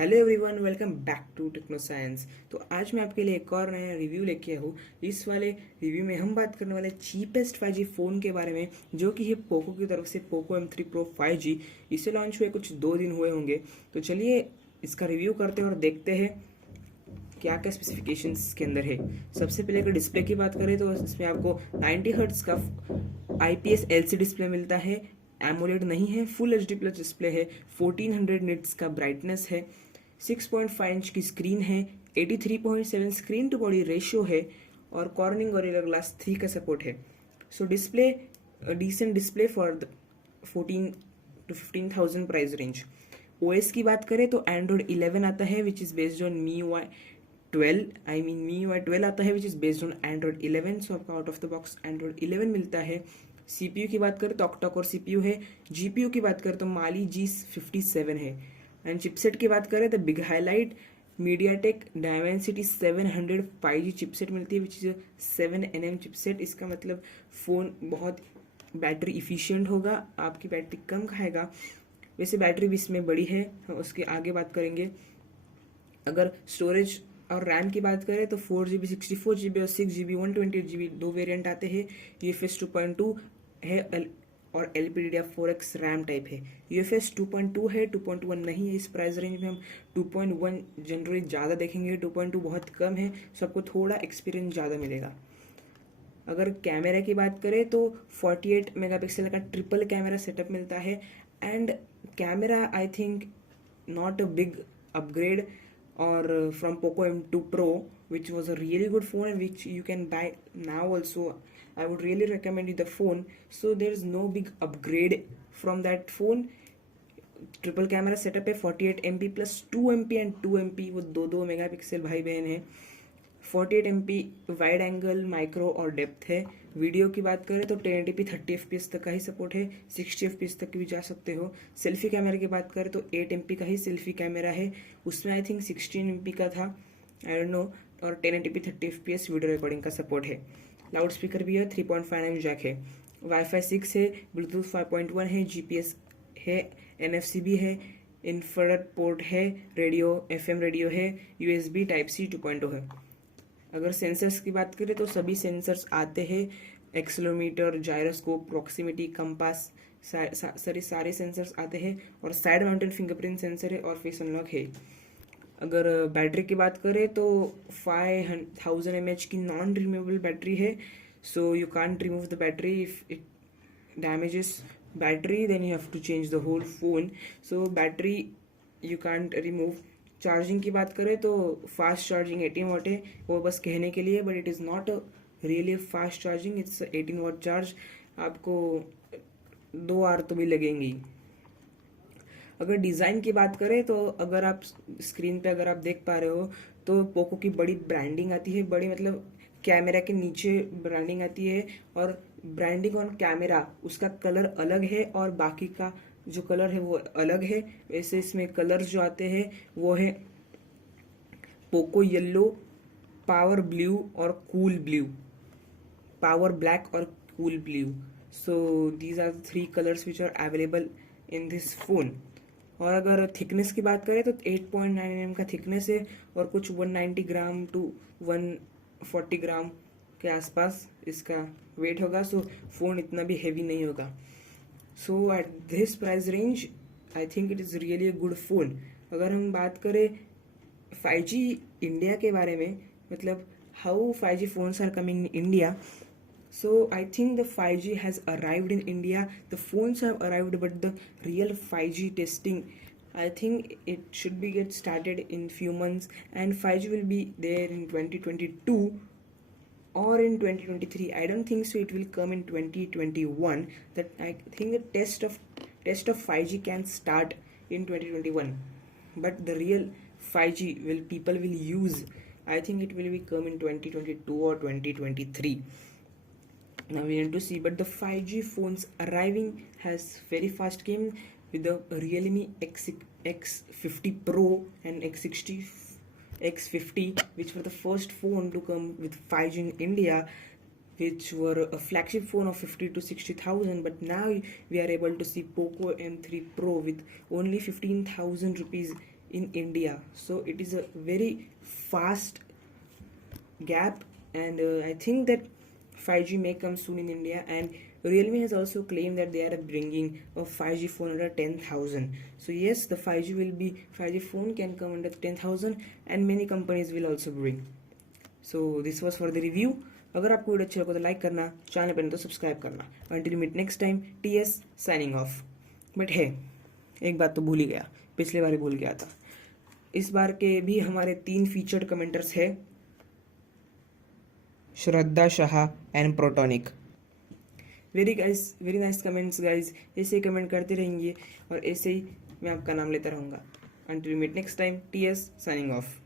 Hello everyone, welcome back to techno science. तो आज मैं आपके लिए एक और नया रिव्यू लेके आया हूँ। इस वाले रिव्यू में हम बात करने वाले चीपेस्ट 5G फ़ोन के बारे में, जो कि है पोको की तरफ से पोको M3 Pro 5G। इसे लॉन्च हुए कुछ 2 दिन हुए होंगे। तो चलिए इसका रिव्यू करते हैं और देखते हैं क्या क्या स्पेसिफिकेशंस के अंदर है। सबसे पहले अगर डिस्प्ले की बात करें तो इसमें आपको 90 हर्ट्ज का IPS LCD डिस्प्ले मिलता है। एमोलेड नहीं है, फुल HD प्लस डिस्प्ले है। 1400 निट्स का ब्राइटनेस है। 6.5 इंच की स्क्रीन है। 83.7 स्क्रीन टू बॉडी रेशियो है और कॉर्निंग गोरिल्ला ग्लास 3 का सपोर्ट है। So display decent display for the 14 to 15,000 price range. OS की बात करें तो एंड्रॉयड 11 आता है which is based on MIUI 12। MIUI 12 आता है which is based on Android 11। So आपका out of the box Android 11 मिलता है। CPU की बात करें तो ऑक्टा कोर CPU है। GPU की बात करें तो माली G57 है। एंड चिपसेट की बात करें तो big highlight MediaTek Dimensity 700 5G chipset मिलती है विच इज़ 7nm चिपसेट। इसका मतलब फ़ोन बहुत बैटरी इफ़िशियंट होगा, आपकी बैटरी कम खाएगा। वैसे बैटरी भी इसमें बड़ी है, उसके आगे बात करेंगे। अगर स्टोरेज और रैम की बात करें तो 4GB 64GB और 6GB 128GB दो वेरिएंट आते हैं। UFS 2.2 है और LPDDR4X रैम टाइप है। UFS 2.2 है, 2.1 नहीं है। इस प्राइस रेंज में हम 2.1 जनरली ज़्यादा देखेंगे, 2.2 बहुत कम है। सो आपको थोड़ा एक्सपीरियंस ज़्यादा मिलेगा। अगर कैमरा की बात करें तो 48 मेगापिक्सल का ट्रिपल कैमरा सेटअप मिलता है। And camera I think not a big upgrade or from Poco M2 Pro, which was a really good phone and which you can buy now also. I would really recommend you the phone. So there is no big upgrade from that phone. Triple camera setup है। 48MP plus 2MP and 2MP, वो दो megapixel भाई बहन है। 48MP wide angle, micro और depth है। Video की बात करें तो 1080p 30fps तक का ही सपोर्ट है। 60fps तक भी जा सकते हो। सेल्फी कैमरा की बात करें तो 8MP का ही सेल्फी कैमरा है। उसमें आई थिंक 16MP का था, आई डोंट नो। और 1080p 30fps वीडियो रिकॉर्डिंग का सपोर्ट है। लाउड स्पीकर भी है। 3.5mm जैक है। वाईफाई 6 है। ब्लूटूथ 5.1 है। GPS है। NFC भी है। इंफ्रारेड पोर्ट है। रेडियो FM रेडियो है। USB Type-C 2.0 है। अगर सेंसर्स की बात करें तो सभी सेंसर्स आते हैं। एक्सेलेरोमीटर, जायरोस्कोप, प्रॉक्सिमिटी, कंपास, सारे सेंसर्स आते हैं। और साइड माउंटेड फिंगरप्रिंट सेंसर है और फेस अनलॉक है। अगर बैटरी की बात करें तो 5000 mAh की नॉन रिमूवेबल बैटरी है। So you can't remove the battery if it damages battery, then you have to change the whole phone. So battery you can't remove. Charging की बात करें तो फास्ट चार्जिंग 18 वाट है, वो बस कहने के लिए, but it is not really fast charging. It's 18 watt charge. आपको 2 आवर तो भी लगेंगी। अगर डिज़ाइन की बात करें तो अगर आप स्क्रीन पे अगर आप देख पा रहे हो तो पोको की बड़ी ब्रांडिंग आती है। बड़ी मतलब कैमरा के नीचे ब्रांडिंग आती है और ब्रांडिंग ऑन कैमरा, उसका कलर अलग है और बाकी का जो कलर है वो अलग है। वैसे इसमें कलर्स जो आते हैं वो है पोको येलो, पावर ब्लू और कूल ब्लू, पावर ब्लैक और cool blue. So these are 3 colours which are available in this phone. और अगर थिकनेस की बात करें तो 8.9 mm का थिकनेस है और कुछ 190 ग्राम टू 140 ग्राम के आसपास इसका वेट होगा। सो फ़ोन इतना भी हैवी नहीं होगा। So at this price range I think it is really a good phone. अगर हम बात करें 5G इंडिया के बारे में, मतलब how 5G phones are coming in India. So I think the 5G has arrived in India. The phones have arrived, but the real 5G testing, I think it should be get started in few months, and 5G will be there in 2022 or in 2023. I don't think so it will come in 2021. That I think the test of 5G can start in 2021, but the real 5G will people will use, I think it will be come in 2022 or 2023. Now we need to see, but the 5G phones arriving has very fast came with the Realme X50 Pro and X60 X50, which were the first phone to come with 5G in India, which were a flagship phone of 50 to 60,000. But now we are able to see Poco M3 Pro with only 15,000 rupees in India. So it is a very fast gap, and I think that 5G may come soon in India. And Realme has also claimed that they are bringing a 5G phone under 10,000. So yes, the 5G phone can come under 10,000, and many companies will also bring. So this was for the review. अगर आपको video अच्छा लगा तो like करना, channel पर तो subscribe करना. Until we meet next time, TS signing off. But है एक बात तो भूल ही गया, पिछले बार ही भूल गया था. इस बार के भी हमारे 3 फीचर्ड कमेंटर्स है, Shraddha Shah and Protonic. Very nice comments guys. ऐसे ही कमेंट करते रहेंगे और ऐसे ही मैं आपका नाम लेता रहूँगा. Until we meet next time, TS signing off.